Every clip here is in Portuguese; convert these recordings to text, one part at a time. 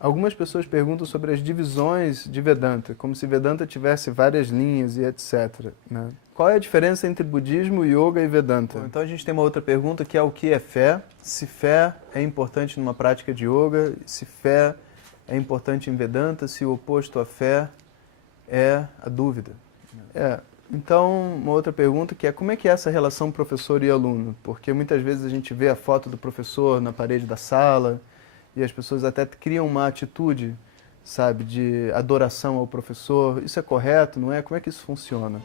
Algumas pessoas perguntam sobre as divisões de Vedanta, como se Vedanta tivesse várias linhas e etc, né? Qual é a diferença entre budismo, yoga e Vedanta? Bom, então a gente tem uma outra pergunta que é o que é fé? Se fé é importante numa prática de yoga, se fé é importante em Vedanta, se o oposto à fé é a dúvida. Então, uma outra pergunta que é como é que é essa relação professor e aluno? Porque muitas vezes a gente vê a foto do professor na parede da sala e as pessoas até criam uma atitude, sabe, de adoração ao professor. Isso é correto, não é? Como é que isso funciona?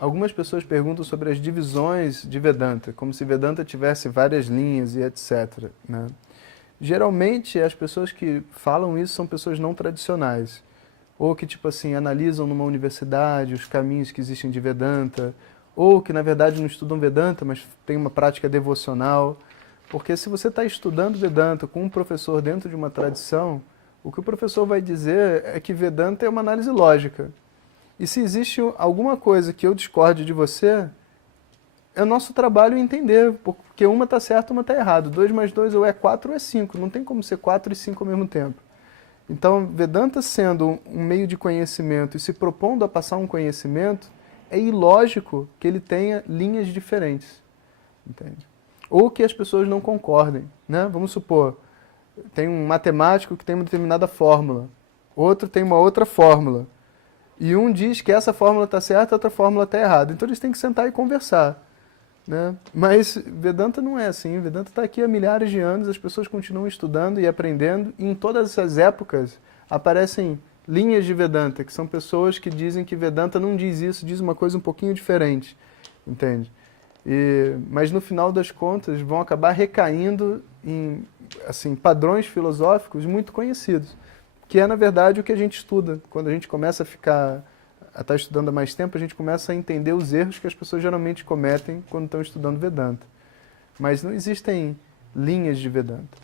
Algumas pessoas perguntam sobre as divisões de Vedanta, como se Vedanta tivesse várias linhas e etc, né? Geralmente, as pessoas que falam isso são pessoas não tradicionais, ou que, tipo assim, analisam numa universidade os caminhos que existem de Vedanta, ou que, na verdade, não estudam Vedanta, mas têm uma prática devocional. Porque se você está estudando Vedanta com um professor dentro de uma tradição, o que o professor vai dizer é que Vedanta é uma análise lógica. E se existe alguma coisa que eu discorde de você, é o nosso trabalho entender, porque uma está certa, uma está errada. 2 mais 2 ou é 4 ou é 5, não tem como ser 4 e 5 ao mesmo tempo. Então, Vedanta sendo um meio de conhecimento e se propondo a passar um conhecimento, é ilógico que ele tenha linhas diferentes, entende? Ou que as pessoas não concordem, né? Vamos supor, tem um matemático que tem uma determinada fórmula, outro tem uma outra fórmula, e um diz que essa fórmula está certa, a outra fórmula está errada. Então eles têm que sentar e conversar, né? Mas Vedanta não é assim. Vedanta está aqui há milhares de anos, as pessoas continuam estudando e aprendendo, e em todas essas épocas aparecem linhas de Vedanta, que são pessoas que dizem que Vedanta não diz isso, diz uma coisa um pouquinho diferente, entende? Mas no final das contas vão acabar recaindo em assim, padrões filosóficos muito conhecidos, que é, na verdade, o que a gente estuda. Quando a gente começa a estar estudando há mais tempo, a gente começa a entender os erros que as pessoas geralmente cometem quando estão estudando Vedanta. Mas não existem linhas de Vedanta.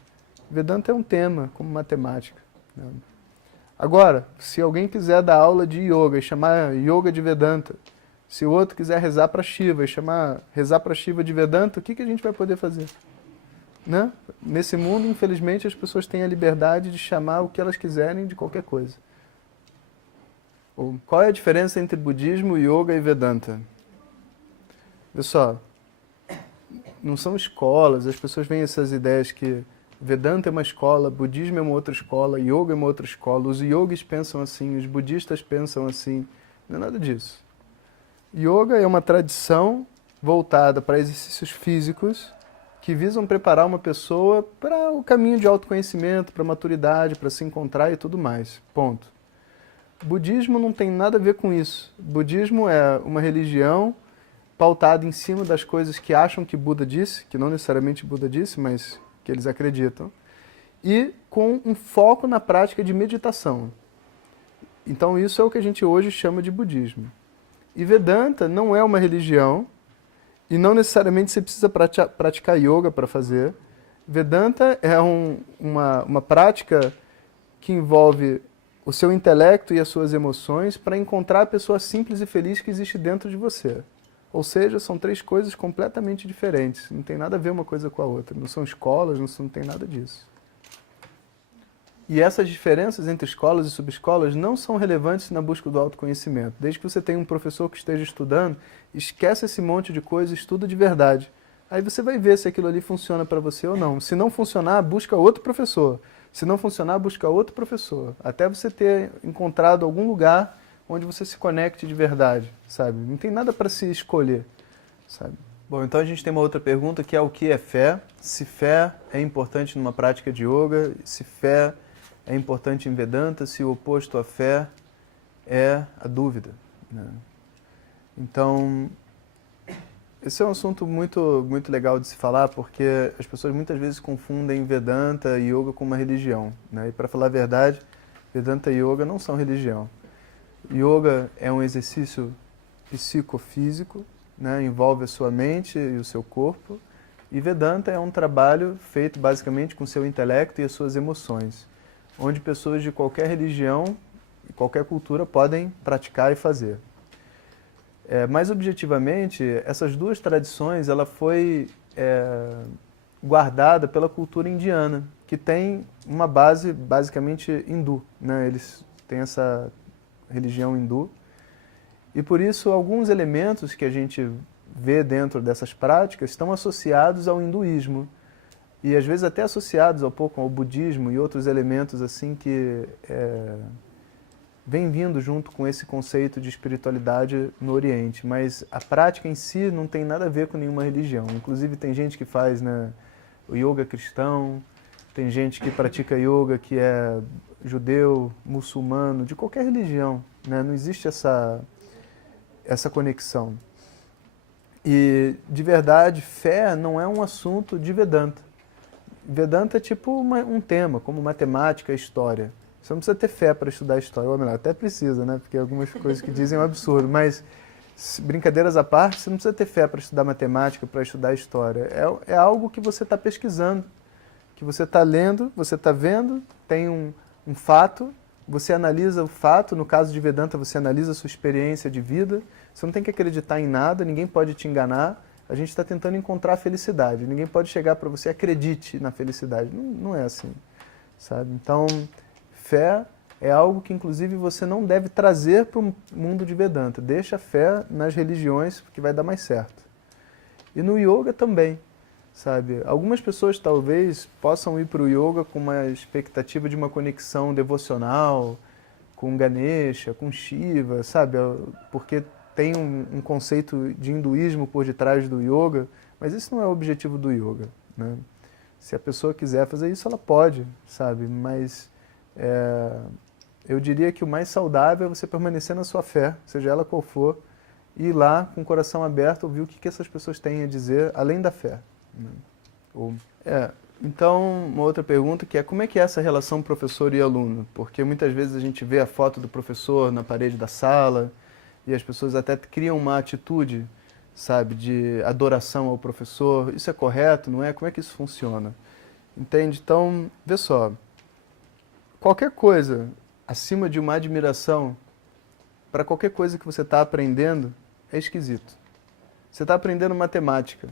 Vedanta é um tema, como matemática, né? Agora, se alguém quiser dar aula de yoga e chamar yoga de Vedanta, se o outro quiser rezar para Shiva e chamar rezar para Shiva de Vedanta, o que a gente vai poder fazer? Né? Nesse mundo, infelizmente, as pessoas têm a liberdade de chamar o que elas quiserem de qualquer coisa. Qual é a diferença entre budismo, yoga e Vedanta? Pessoal, não são escolas, as pessoas veem essas ideias que Vedanta é uma escola, budismo é uma outra escola, yoga é uma outra escola, os yogis pensam assim, os budistas pensam assim. Não é nada disso. Yoga é uma tradição voltada para exercícios físicos que visam preparar uma pessoa para o caminho de autoconhecimento, para a maturidade, para se encontrar e tudo mais. Ponto. Budismo não tem nada a ver com isso. Budismo é uma religião pautada em cima das coisas que acham que Buda disse, que não necessariamente Buda disse, mas que eles acreditam, e com um foco na prática de meditação. Então isso é o que a gente hoje chama de budismo. E Vedanta não é uma religião, e não necessariamente você precisa praticar yoga para fazer. Vedanta é uma prática que envolve o seu intelecto e as suas emoções para encontrar a pessoa simples e feliz que existe dentro de você. Ou seja, são 3 coisas completamente diferentes. Não tem nada a ver uma coisa com a outra. Não são escolas, não tem nada disso. E essas diferenças entre escolas e subescolas não são relevantes na busca do autoconhecimento. Desde que você tenha um professor que esteja estudando, esquece esse monte de coisa, estuda de verdade. Aí você vai ver se aquilo ali funciona para você ou não. Se não funcionar, busca outro professor. Se não funcionar, busca outro professor. Até você ter encontrado algum lugar onde você se conecte de verdade, sabe? Não tem nada para se escolher, sabe? Bom, então a gente tem uma outra pergunta que é o que é fé? Se fé é importante numa prática de yoga, se fé é importante em Vedanta, se o oposto à fé é a dúvida, né? Então, esse é um assunto muito legal de se falar, porque as pessoas muitas vezes confundem Vedanta e Yoga com uma religião, né? E para falar a verdade, Vedanta e Yoga não são religião. Yoga é um exercício psicofísico, né? Envolve a sua mente e o seu corpo. E Vedanta é um trabalho feito basicamente com o seu intelecto e as suas emoções, onde pessoas de qualquer religião e qualquer cultura podem praticar e fazer. Mais objetivamente, essas duas tradições, ela foi guardada pela cultura indiana, que tem uma base basicamente hindu, né? Eles têm essa religião hindu, e por isso alguns elementos que a gente vê dentro dessas práticas estão associados ao hinduísmo, e às vezes até associados um pouco ao budismo e outros elementos assim que vem vindo junto com esse conceito de espiritualidade no Oriente, mas a prática em si não tem nada a ver com nenhuma religião. Inclusive tem gente que faz, né, o yoga cristão, tem gente que pratica yoga que é judeu, muçulmano, de qualquer religião, né? Não existe essa conexão. E, de verdade, fé não é um assunto de Vedanta. Vedanta é tipo um tema, como matemática, história. Você não precisa ter fé para estudar história, ou melhor, até precisa, né? Porque algumas coisas que dizem é um absurdo, mas brincadeiras à parte, você não precisa ter fé para estudar matemática, para estudar história. É algo que você está pesquisando, que você está lendo, você está vendo, tem um fato, você analisa o fato, no caso de Vedanta você analisa a sua experiência de vida, você não tem que acreditar em nada, ninguém pode te enganar, a gente está tentando encontrar a felicidade, ninguém pode chegar para você, acredite na felicidade, não é assim, sabe? Então, fé é algo que, inclusive, você não deve trazer para o mundo de Vedanta. Deixa a fé nas religiões, que vai dar mais certo. E no yoga também, sabe? Algumas pessoas, talvez, possam ir para o yoga com uma expectativa de uma conexão devocional, com Ganesha, com Shiva, sabe? Porque tem um conceito de hinduísmo por detrás do yoga, mas isso não é o objetivo do yoga, né? Se a pessoa quiser fazer isso, ela pode, sabe? Mas eu diria que o mais saudável é você permanecer na sua fé, seja ela qual for, e ir lá com o coração aberto, ouvir o que essas pessoas têm a dizer, além da fé, né? Então, uma outra pergunta que é como é que é essa relação professor e aluno? Porque muitas vezes a gente vê a foto do professor na parede da sala e as pessoas até criam uma atitude, sabe, de adoração ao professor. Isso é correto, não é? Como é que isso funciona? Entende? Então, vê só. Qualquer coisa acima de uma admiração, para qualquer coisa que você está aprendendo, é esquisito. Você está aprendendo matemática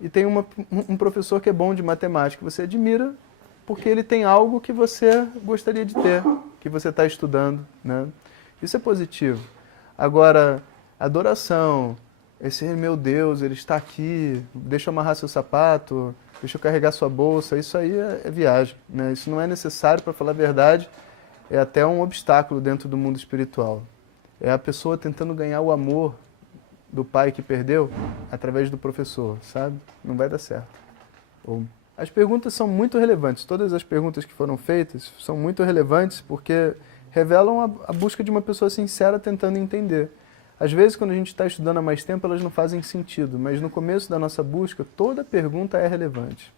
e tem um professor que é bom de matemática, você admira porque ele tem algo que você gostaria de ter, que você está estudando, né? Isso é positivo. Agora, adoração, esse meu Deus, ele está aqui, deixa eu amarrar seu sapato, deixa eu carregar sua bolsa, isso aí é viagem, né? Isso não é necessário, para falar a verdade, é até um obstáculo dentro do mundo espiritual. É a pessoa tentando ganhar o amor do pai que perdeu através do professor, sabe? Não vai dar certo. As perguntas são muito relevantes, todas as perguntas que foram feitas são muito relevantes porque revelam a busca de uma pessoa sincera tentando entender. Às vezes, quando a gente está estudando há mais tempo, elas não fazem sentido, mas no começo da nossa busca, toda pergunta é relevante.